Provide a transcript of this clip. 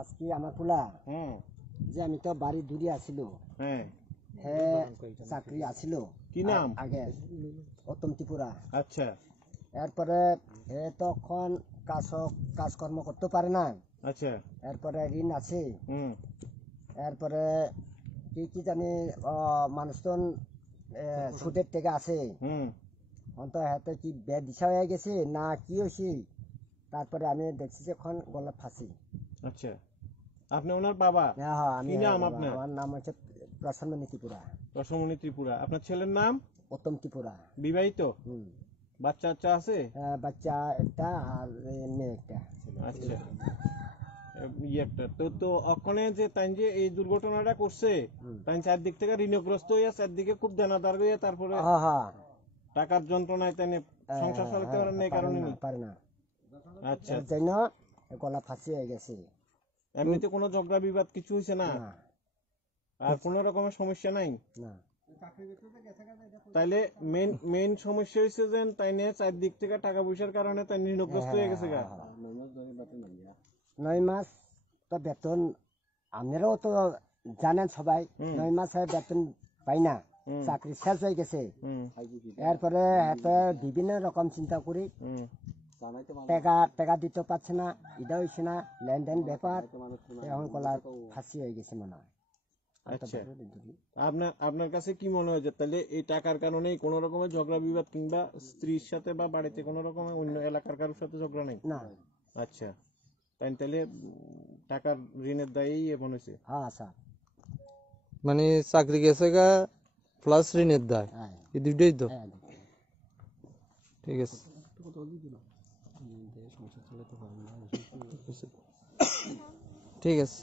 আজকে আমার পোলা যে আমি তো বাড়ি দূরে আসিল হে চাকরি আসিল কি নাম আগে উত্তম ত্রিপুরা। আচ্ছা এরপরে হে তখন কাজকর্ম করতে পারে না। আচ্ছা এরপরে ঋণ আছে। এরপরে কি কি জানি মানুষজন সুদের থেকে আছে অন্ত হাতে কি বেদিশা হয়ে গেছে না কি হয়েছে। তারপরে আমি দেখছি যে এখন গলা ফাঁসি। আচ্ছা আপনি ওনার বাবা? হ্যাঁ আমি কি নাম আপনার? আমার নাম হচ্ছে প্রসন্নমণি ত্রিপুরা। প্রসন্নমণি ত্রিপুরা। আপনার ছেলের নাম? উত্তম ত্রিপুরা। বিবাহিত? বাচ্চা বাচ্চা আছে? বাচ্চা একটা আর মেয়ে একটা। আচ্ছা একটা তো ওখানে যে তাই যে এই দুর্ঘটনাটা করছে তাই চারদিক থেকে ঋণগ্রস্ত হইয়া চারদিকে খুব দেনাদার হইয়া তারপরে টাকার যন্ত্রণায় তাই সংসার চালাতে পারেন না, এই কারণে পারে না। আচ্ছা জন্য গলা ফাঁসি হয়ে গেছে। এমনিতে কোনো ঝগড়া বিবাদ কিছু হয়েছে না? আর কোনো রকমের সমস্যা নাই? না। তাইলে মেইন সমস্যা হয়েছে যে তাই নিয়ে চারদিক থেকে টাকা পয়সার কারণে তাই ঋণগ্রস্ত হয়ে গেছে গা। 9 মাস তো বেতন আপনারাও তো জানেন সবাই 9 মাসে বেতন পাই না, চাকরি শেষ হয়ে গেছে। এরপরে হাতে বিভিন্ন রকম চিন্তা করি টাকা দিতে পারছে না, এটা হয়েছে না, লেনদেন ব্যাপার এখন গলা ফাঁসি হয়ে গেছে মনে হয়। আচ্ছা আপনার কাছে কি মনে হয় যে তাহলে এই টাকার কারণেই কোন রকমের ঝগড়া বিবাদ কিংবা স্ত্রীর সাথে বা বাড়িতে কোন রকমের অন্য এলাকার কারোর সাথে ঝগড়া নেই? না। আচ্ছা তাহলে টাকার ঋণের দায়েই এমন হয়েছে? হ্যাঁ স্যার। মানে চাকরি গেছে গা প্লাস ঋণের দায়, এই দুইটাই তো? ঠিক আছে ঠিক আছে।